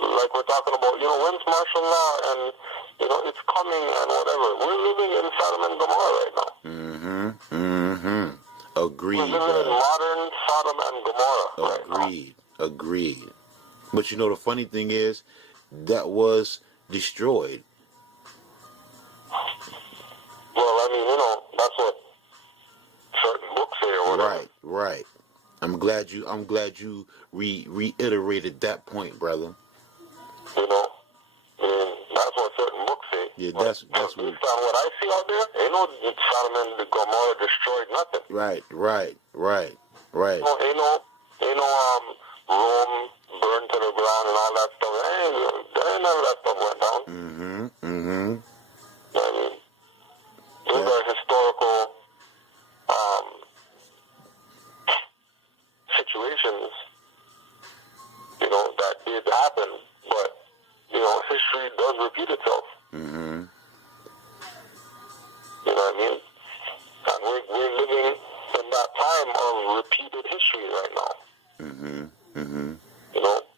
Like we're talking about, when's martial law and, it's coming and whatever. We're living in Sodom and Gomorrah right now. Agreed. We're living in modern Sodom and Gomorrah right now. Agreed. But the funny thing is, that was destroyed. Well, I mean, that's what certain books say or whatever. Right. I'm glad you reiterated that point, brother. That's what certain books say. Yeah, that's what. Based on what I see out there, ain't no Sodom and Gomorrah destroyed nothing. Right. Ain't no Rome burned to the ground and all that stuff. Ain't none of that stuff went down. I mean, those are historical situations, that did happen, but history does repeat itself. You know what I mean? And we're living in that time of repeated history right now.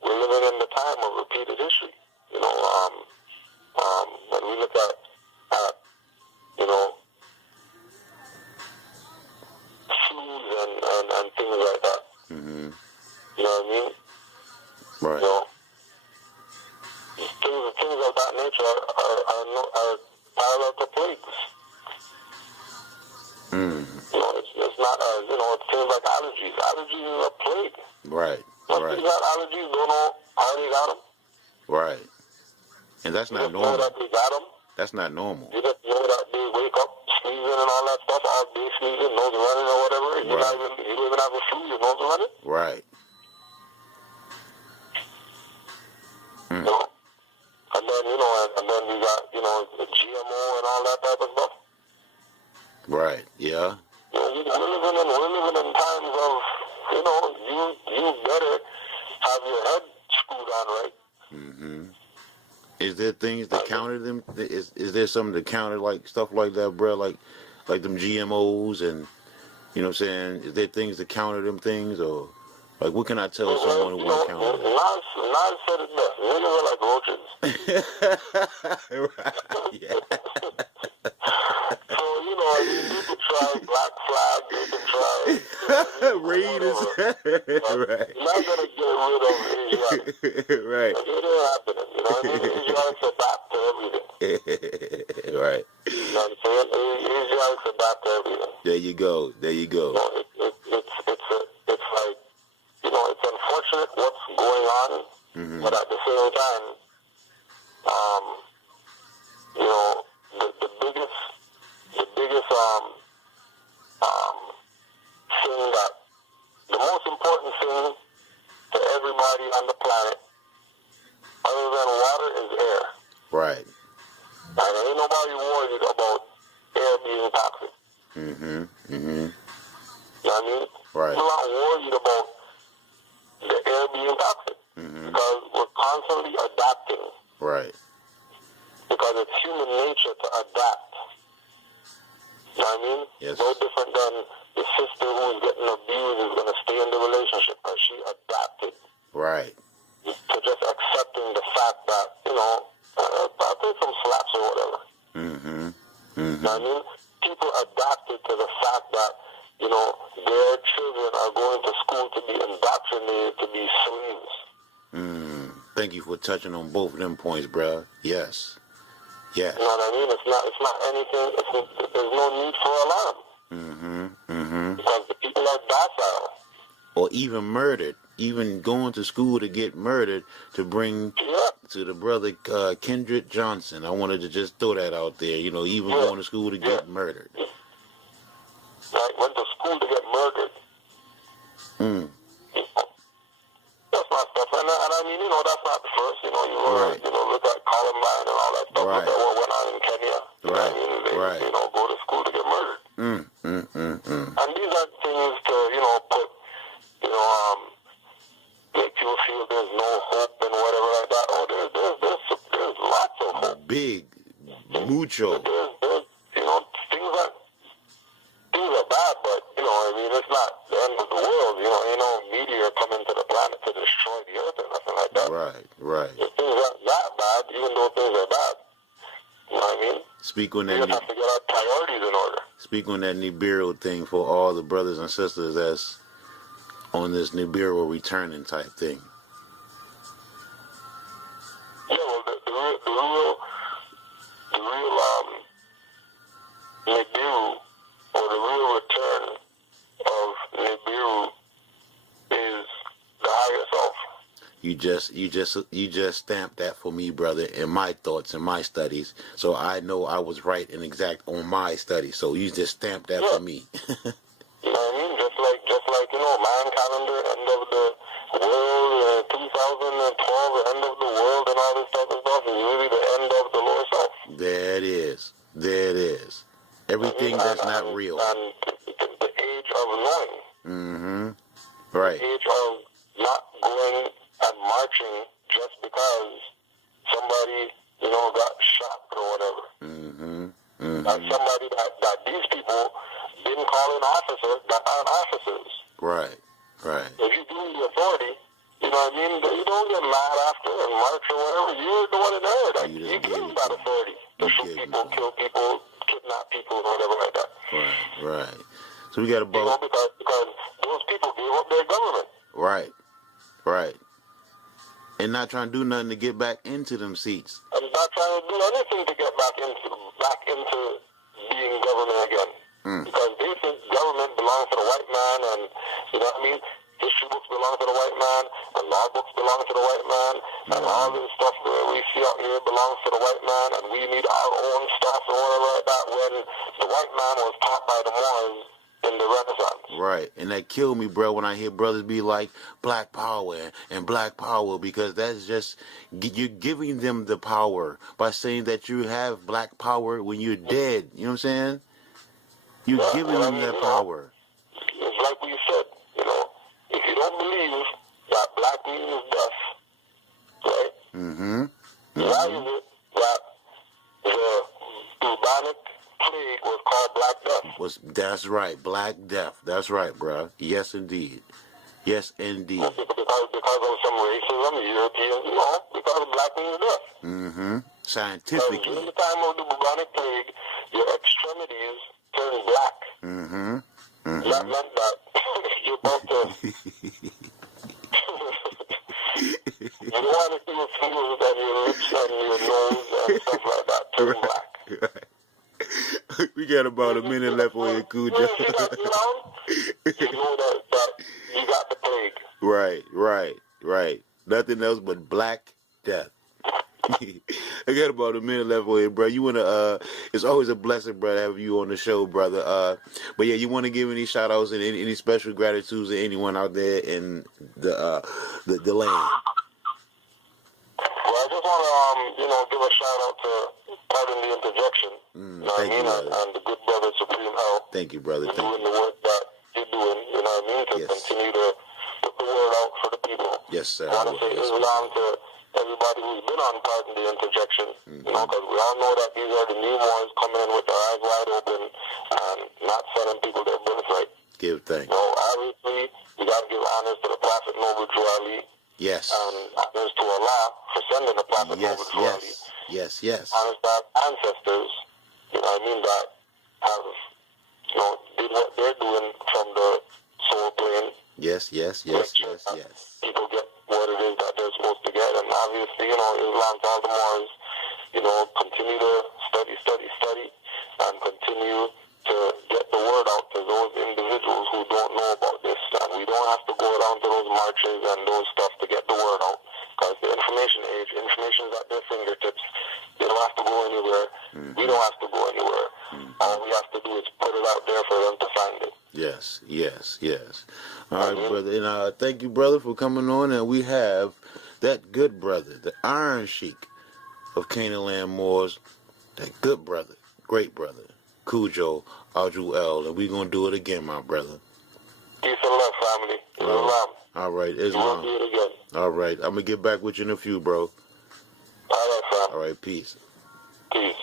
We're living in the time of repeated history. When we look at flus and things like that. You know what I mean? Right. Things of that nature are parallel to plagues. It's not as, it seems like allergies. Allergies is a plague. Right. Most Right. people got allergies, don't know how they got them. Right. And that's not normal. Know that they got them. That's not normal. You just know that they wake up sneezing and all that stuff, all day sneezing, nose running or whatever. You don't even have a flu, your nose running. Right. And then, and then we got, the GMO and all that type of stuff. Right. Yeah. We're living in times of, you better have your head screwed on right. Mm-hmm. Is there things that counter them? Is there something to counter like stuff like that, bro? Like them GMOs and, you know what I'm saying? Is there things to counter them things, or like what can I tell someone who want to counter them? Nas said it best. Women are like roaches. Right. Yeah. So, you can try Black Flag, you can try Raiders. Right. You're not going to get rid of Asiatics. Right. It ain't happening. You know what I mean? Asiatics adapt to everything. Right. You know what I'm saying? Asiatics adapt to everything. There you go. There you go. It's like, it's unfortunate what's going on, but at the same time, the biggest thing that, the most important thing to everybody on the planet, other than water, is air. Right. And ain't nobody worried about air being toxic. Mm-hmm. You Mm-hmm. know what I mean? Right. We're not worried about the air being toxic because we're constantly adapting. Right. Because it's human nature to adapt. You know what I mean? Yes. No different than the sister who's getting abused is going to stay in the relationship because she adapted. Right. To just accepting the fact that, I'll take some slaps or whatever. Mm-hmm. Mm-hmm. You know what I mean? People adapted to the fact that, their children are going to school to be indoctrinated to be slaves. Thank you for touching on both of them points, bro. Yes. Yes. You know what I mean? It's not anything. There's no need for alarm. Because the people are docile. Or even murdered. Even going to school to get murdered to bring to the brother Kendrick Johnson. I wanted to just throw that out there. Even going to school to get murdered. Right? Went to school to get murdered. That's not stuff. And I mean, that's not the first. You look at Columbine and all that stuff. Right. Look at what went on in Kenya. Right. They go to school to get murdered. And these are things to, put, make people feel there's no hope and whatever like that. Oh, there's lots of hope. Big. Mucho. There's things are bad, but, it's not the end of the world. Ain't no meteor coming to the planet to destroy the earth or nothing like that. Right. If things aren't that bad, even though things are bad. You know what I mean? Speak on that. We just have to get our priorities in order. Speak on that Nibiru thing for all the brothers and sisters that's on this Nibiru returning type thing. Yeah, well, the real Nibiru, or the real return of Nibiru, is the higher self. You just stamped that for me, brother, in my thoughts and my studies. So I know I was right and exact on my studies. So you just stamped that for me. You know what I mean? Just like Mayan calendar, end of the world, 2012, the end of the world, and all this type of stuff is really the end of the lower self. There it is. Everything that's not real. And the age of knowing. Right. The age of not going and marching just because somebody, got shot or whatever. Like somebody that these people didn't call an officer that aren't officers. Right. If you do the authority, you know what I mean? You don't get mad after and march or whatever. You're the one in there. You give that authority to shoot people, kill people, kidnap people, or whatever like that. Right. So we got about... because those people gave up their government. Right. And not trying to do nothing to get back into them seats. And that's trying to do anything to get back into being government again. Because they think government belongs to the white man, and you know what I mean? History books belong to the white man, and law books belong to the white man, and all this stuff that we see out here belongs to the white man, and we need our own stuff and whatever like that, when the white man was taught by the Moors in the Renaissance. Right, and that killed me, bro, when I hear brothers be like black power and black power, because that's just, you're giving them the power by saying that you have black power when you're dead. You know what I'm saying? You're giving them that power. It's like we said, you know, if you don't believe that black means death, right? Why is it that the bubonic plague was called Black Death? That's right, Black Death. That's right, bro. Yes, indeed. Yes, indeed. Because of some racism, Europeans, you know, because black means death. Scientifically. During the time of the bubonic plague, your extremities turned black. That meant that you're about to... you don't want to see your fingers and your lips and your nose and stuff like that turn black. We got about a minute left on here, Kudjo. You know that you got the plague. Right. Nothing else but black death. I got about a minute left on here, bro. You wanna? It's always a blessing, bro, to have you on the show, brother. But yeah, you want to give any shout outs and any special gratitudes to anyone out there in the land? Well, I just want to, give a shout out to Pardon the Interjection. You know what I mean? And the good brother Supreme Health. Thank you, brother. For doing the work that you're doing, you know what I mean? To continue to put the word out for the people. Yes, sir. I want to say Islam to everybody who's been on Pardon the Interjection. You know, because we all know that these are the new ones coming in with their eyes wide open and not selling people their birthright. Give thanks. So obviously, we got to give honors to the Prophet Noble Drew Ali. Yes. And honors to Allah for sending the Prophet Noble Drew Ali. Yes. Honors to our ancestors, you know what I mean, that have, did what they're doing from the soul plane. Yes. People get what it is that they're supposed to get. And obviously, Islam to all the Moors, continue to study, and continue to get the word out to those individuals who don't know about this. And we don't have to go around to those marches and those stuff to get the word out. Because the information age, information's at their fingertips. They don't have to go anywhere. We don't have to go anywhere. All we have to do is put it out there for them to find it. Yes. All right, brother. And thank you, brother, for coming on. And we have that good brother, the Iron Sheik of Canaanland Moors, that good brother, great brother, Kudjo Al, and we're going to do it again, my brother. Peace and love, family. Islam. All right, Islam. We'll do it again. All right, I'm going to get back with you in a few, bro. All right, fam. All right, peace. Peace.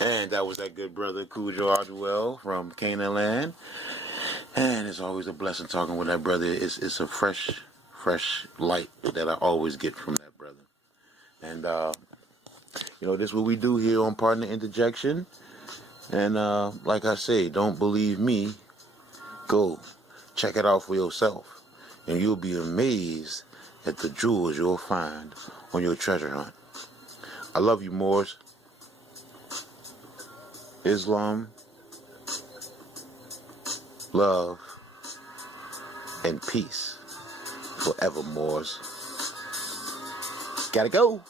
And that was that good brother, Kudjo Al from Canaanland. And it's always a blessing talking with that brother. It's a fresh light that I always get from that brother. And, this is what we do here on Partner Interjection. And like I say, don't believe me. Go check it out for yourself. And you'll be amazed at the jewels you'll find on your treasure hunt. I love you, Moors. Islam, love, and peace forever, Moors. Gotta go.